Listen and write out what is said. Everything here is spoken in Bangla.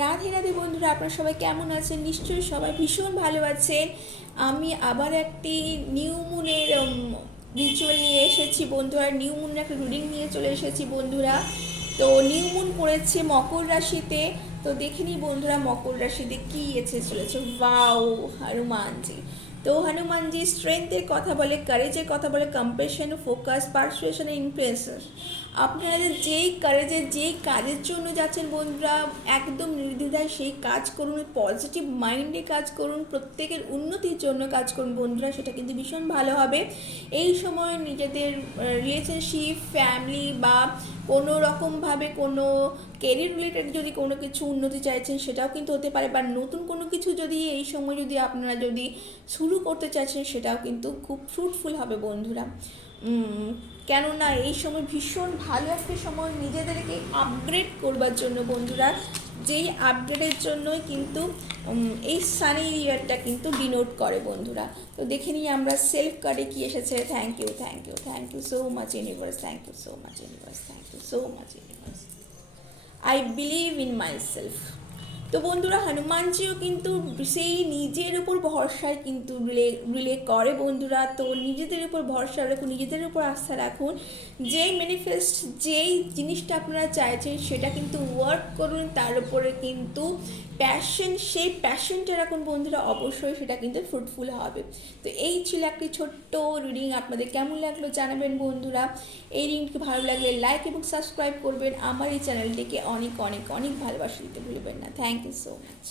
রাধে রাধে বন্ধুরা, আপনারা সবাই কেমন আছেন? নিশ্চয়ই সবাই ভীষণ ভালো আছেন। আমি আবার একটি নিউ মুনের রিচুয়াল নিয়ে এসেছি বন্ধুরা। নিউ মুনের একটা রিডিং নিয়ে চলে এসেছি বন্ধুরা। তো নিউ মুন পড়েছে মকর রাশিতে। তো দেখে নিই বন্ধুরা মকর রাশিতে কী এসে চলেছে। ওয়াও, হনুমানজি। তো হনুমানজি স্ট্রেংথের কথা বলে, কারেজের কথা বলে, কম্পেশন, ফোকাস, পারসুয়েশন, ইনফ্লুয়েন্সার। আপনারা যেই কারেজের যেই কাজের জন্য যাচ্ছেন বন্ধুরা, একদম নির্দ্বিধায় সেই কাজ করুন, পজিটিভ মাইন্ডে কাজ করুন, প্রত্যেকের উন্নতির জন্য কাজ করুন বন্ধুরা, সেটা কিন্তু ভীষণ ভালো হবে। এই সময় নিজেদের রিলেশনশিপ, ফ্যামিলি বা কোনো রকমভাবে কোনো কেরিয়ার রিলেটেড যদি কোনো কিছু উন্নতি চাইছেন সেটাও কিন্তু হতে পারে, বা নতুন কোনো কিছু যদি এই সময় যদি আপনারা যদি শুরু করতে চাইছেন সেটাও কিন্তু খুব ফ্রুটফুল হবে বন্ধুরা। কেননা এই সময় ভীষণ ভালো একটা সময় নিজেদেরকে আপগ্রেড করবার জন্য বন্ধুরা, যেই আপগ্রেডের জন্যই কিন্তু এই সানি ইয়ারটা কিন্তু ডিনোট করে বন্ধুরা। তো দেখে নিই আমরা সেলফ কার্ডে কী এসেছে। Thank you, thank you, thank you so much universe, thank you so much universe, thank you so much universe. I believe in myself. তো বন্ধুরা হনুমানজিও কিন্তু সেই নিজের উপর ভরসায় কিন্তু রিলে করে বন্ধুরা। তো নিজেদের উপর ভরসা রাখুন, নিজেদের উপর আস্থা রাখুন। যেই ম্যানিফেস্ট যেই জিনিসটা আপনারা চাইছেন সেটা কিন্তু ওয়ার্ক করুন, তার উপরে কিন্তু প্যাশন, সেই প্যাশনটা রাখুন বন্ধুরা, অবশ্যই সেটা কিন্তু ফ্রুটফুল হবে। তো এই ছিল একটি ছোট্ট রিডিং। আপনাদের কেমন লাগলো জানাবেন বন্ধুরা। এই রিডিংটি ভালো লাগলে লাইক এবং সাবস্ক্রাইব করবেন। আমার এই চ্যানেলটিকে অনেক অনেক অনেক ভালোবাসা দিতে ভুলবেন না। Thank you so much.